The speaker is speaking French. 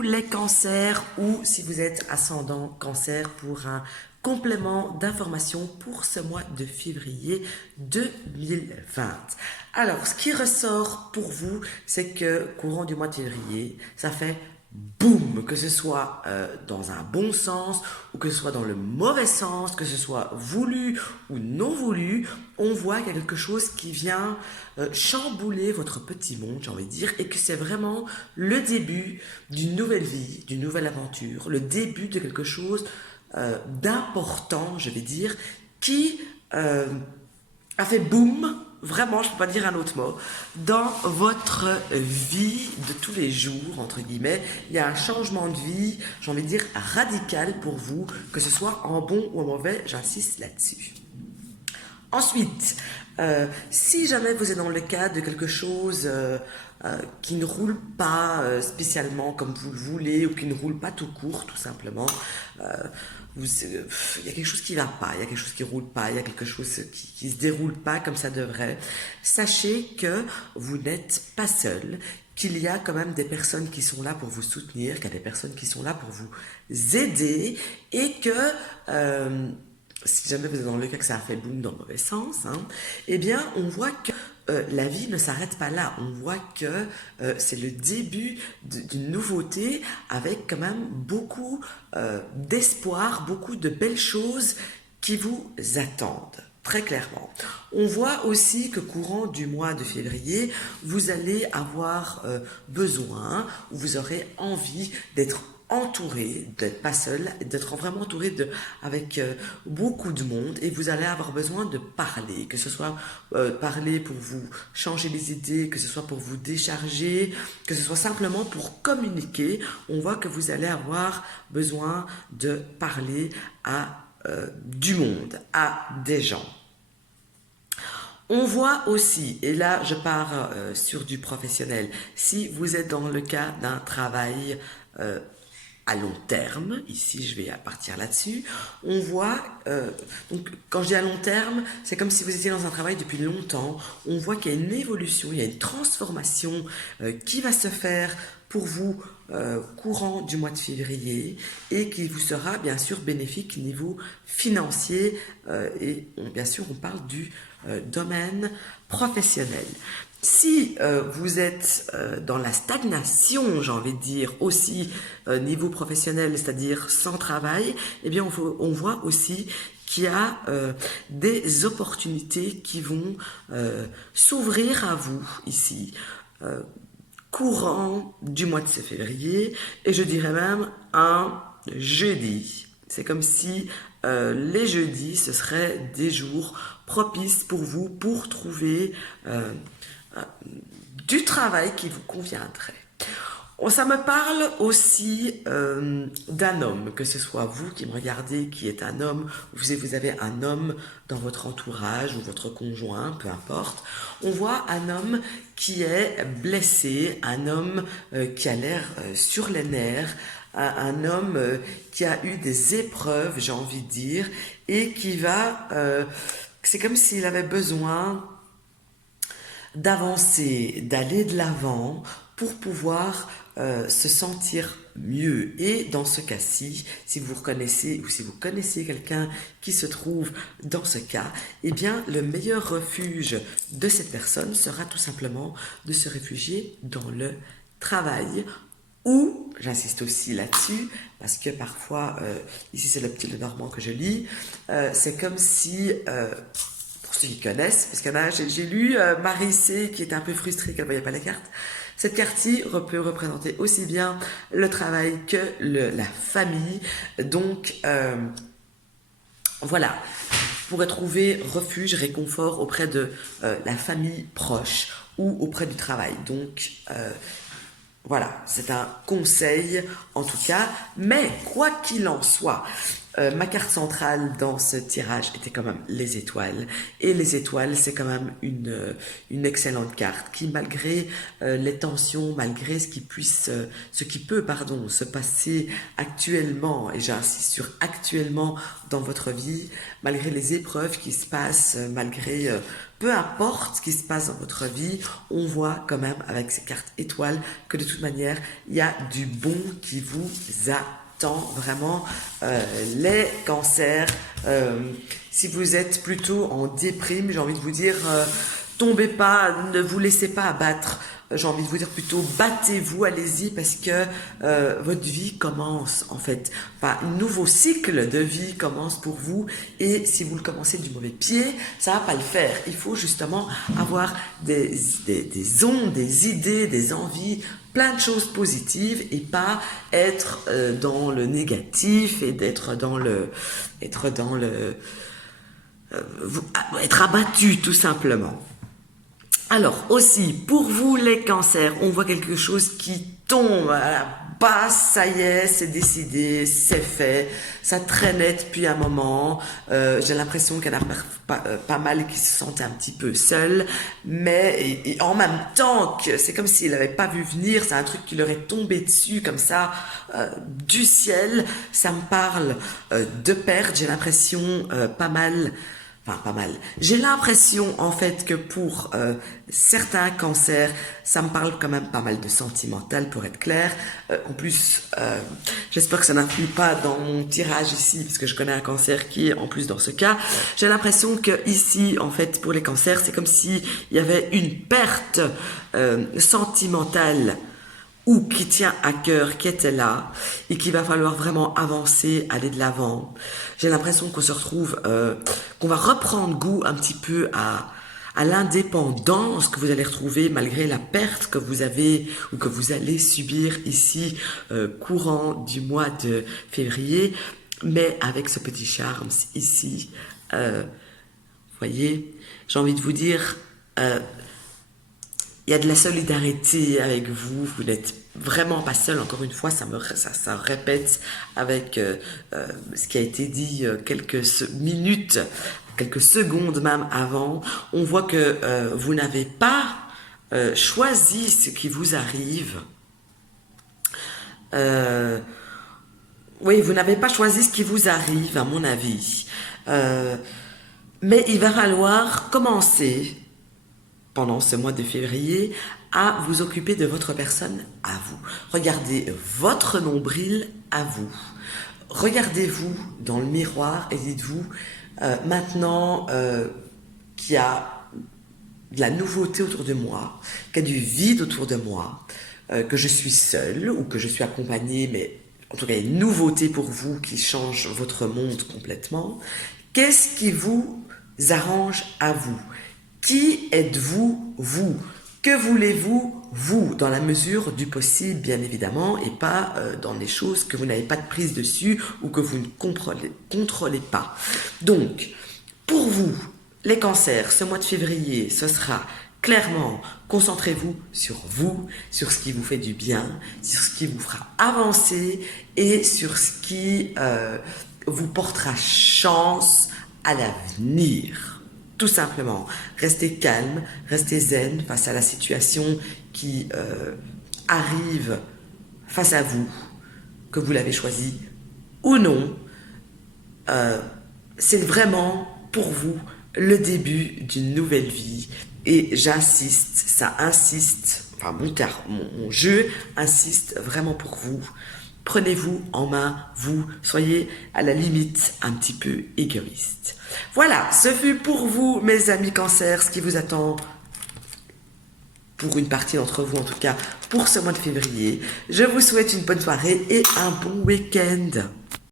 tous les cancers ou si vous êtes ascendant cancer pour un complément d'information pour ce mois de février 2020. Alors, ce qui ressort pour vous, c'est que courant du mois de février, ça fait boum, que ce soit dans un bon sens ou que ce soit dans le mauvais sens, que ce soit voulu ou non voulu, on voit qu'il y a quelque chose qui vient chambouler votre petit monde, j'ai envie de dire, et que c'est vraiment le début d'une nouvelle vie, d'une nouvelle aventure, le début de quelque chose d'important, je vais dire, qui a fait boum, vraiment, je ne peux pas dire un autre mot, dans votre vie de tous les jours, entre guillemets. Il y a un changement de vie, j'ai envie de dire, radical pour vous, que ce soit en bon ou en mauvais, j'insiste là-dessus. Ensuite, si jamais vous êtes dans le cas de quelque chose qui ne roule pas spécialement comme vous le voulez ou qui ne roule pas tout court, tout simplement, il y a quelque chose qui ne va pas, il y a quelque chose qui ne roule pas, il y a quelque chose qui ne se déroule pas comme ça devrait. Sachez que vous n'êtes pas seul, qu'il y a quand même des personnes qui sont là pour vous soutenir, qu'il y a des personnes qui sont là pour vous aider et que si jamais vous êtes dans le cas que ça a fait boum dans le mauvais sens, hein, eh bien, on voit que la vie ne s'arrête pas là. On voit que c'est le début d'une nouveauté avec quand même beaucoup d'espoir, beaucoup de belles choses qui vous attendent. Très clairement. On voit aussi que courant du mois de février, vous allez avoir besoin, ou vous aurez envie d'être entouré, d'être pas seul, d'être vraiment entouré avec beaucoup de monde et vous allez avoir besoin de parler, que ce soit parler pour vous changer les idées, que ce soit pour vous décharger, que ce soit simplement pour communiquer. On voit que vous allez avoir besoin de parler à du monde, à des gens. On voit aussi, et là je pars sur du professionnel, si vous êtes dans le cas d'un travail à long terme, ici je vais partir là-dessus, on voit, donc quand je dis à long terme, c'est comme si vous étiez dans un travail depuis longtemps, on voit qu'il y a une évolution, il y a une transformation qui va se faire pour vous courant du mois de février et qui vous sera bien sûr bénéfique niveau financier et bien sûr on parle du domaine professionnel. Si vous êtes dans la stagnation, j'ai envie de dire, aussi niveau professionnel, c'est-à-dire sans travail, eh bien on voit aussi qu'il y a des opportunités qui vont s'ouvrir à vous ici, courant du mois de février, et je dirais même un jeudi. C'est comme si les jeudis, ce seraient des jours propices pour vous pour trouver du travail qui vous conviendrait. Ça me parle aussi d'un homme, que ce soit vous qui me regardez, qui est un homme, ou vous avez un homme dans votre entourage, ou votre conjoint, peu importe. On voit un homme qui est blessé, un homme qui a l'air sur les nerfs, un homme qui a eu des épreuves, j'ai envie de dire, et qui va... c'est comme s'il avait besoin d'avancer, d'aller de l'avant pour pouvoir se sentir mieux. Et dans ce cas-ci, si vous reconnaissez ou si vous connaissez quelqu'un qui se trouve dans ce cas, eh bien, le meilleur refuge de cette personne sera tout simplement de se réfugier dans le travail ou, j'insiste aussi là-dessus, parce que parfois, ici c'est le petit Lenormand que je lis, c'est comme si... pour ceux qui connaissent, parce qu'il y en a, j'ai lu Marie C qui était un peu frustrée qu'elle ne voyait pas la carte. Cette carte-ci peut représenter aussi bien le travail que la famille. Donc, voilà, vous pourrez trouver refuge, réconfort auprès de la famille proche ou auprès du travail. Donc, voilà, c'est un conseil en tout cas. Mais quoi qu'il en soit, Ma carte centrale dans ce tirage était quand même les étoiles. Et les étoiles, c'est quand même une excellente carte qui, malgré les tensions, malgré ce qui peut, pardon, se passer actuellement, et j'insiste sur actuellement dans votre vie, malgré les épreuves qui se passent, malgré peu importe ce qui se passe dans votre vie, on voit quand même avec ces cartes étoiles que de toute manière, il y a du bon qui vous attend vraiment. Les cancers, si vous êtes plutôt en déprime, j'ai envie de vous dire, tombez pas, ne vous laissez pas abattre. J'ai envie de vous dire plutôt battez-vous, allez-y parce que votre vie commence en fait. Enfin, un nouveau cycle de vie commence pour vous et si vous le commencez du mauvais pied, ça va pas le faire. Il faut justement avoir des ondes, des idées, des envies, plein de choses positives et pas être dans le négatif et être abattu tout simplement. Alors aussi, pour vous les cancers, on voit quelque chose qui tombe à la base, ça y est, c'est décidé, c'est fait, ça traînait depuis un moment, j'ai l'impression qu'il y en a pas mal qui se sentent un petit peu seuls, mais et en même temps, que c'est comme s'ils n'avaient pas vu venir, c'est un truc qui leur est tombé dessus comme ça, du ciel, ça me parle de perte, j'ai l'impression pas mal. Enfin, pas mal. J'ai l'impression, en fait, que pour certains cancers, ça me parle quand même pas mal de sentimental, pour être clair. En plus, j'espère que ça n'inclut pas dans mon tirage ici, puisque je connais un cancer qui est en plus dans ce cas. J'ai l'impression que ici, en fait, pour les cancers, c'est comme si il y avait une perte sentimentale ou qui tient à cœur, qui était là, et qu'il va falloir vraiment avancer, aller de l'avant. J'ai l'impression qu'on se retrouve, qu'on va reprendre goût un petit peu à l'indépendance que vous allez retrouver malgré la perte que vous avez ou que vous allez subir ici courant du mois de février, mais avec ce petit charme ici, voyez, j'ai envie de vous dire, il y a de la solidarité avec vous, vous n'êtes vraiment pas seul, encore une fois, ça répète avec ce qui a été dit quelques minutes, quelques secondes même avant, on voit que vous n'avez pas choisi ce qui vous arrive. Oui, vous n'avez pas choisi ce qui vous arrive, à mon avis. Mais il va falloir commencer pendant ce mois de février, à vous occuper de votre personne à vous. Regardez votre nombril à vous. Regardez-vous dans le miroir et dites-vous, maintenant qu'il y a de la nouveauté autour de moi, qu'il y a du vide autour de moi, que je suis seule ou que je suis accompagnée, mais en tout cas une nouveauté pour vous qui change votre monde complètement, qu'est-ce qui vous arrange à vous ? Qui êtes-vous, vous? Que voulez-vous, vous, dans la mesure du possible, bien évidemment, et pas dans les choses que vous n'avez pas de prise dessus ou que vous ne contrôlez pas. Donc, pour vous, les cancers, ce mois de février, ce sera clairement, concentrez-vous sur vous, sur ce qui vous fait du bien, sur ce qui vous fera avancer et sur ce qui vous portera chance à l'avenir. Tout simplement, restez calme, restez zen face à la situation qui arrive face à vous, que vous l'avez choisi ou non. C'est vraiment pour vous le début d'une nouvelle vie. Et j'insiste, ça insiste, enfin mon jeu insiste vraiment pour vous. Prenez-vous en main, vous, soyez à la limite un petit peu égoïste. Voilà, ce fut pour vous, mes amis cancers, ce qui vous attend, pour une partie d'entre vous en tout cas, pour ce mois de février. Je vous souhaite une bonne soirée et un bon week-end.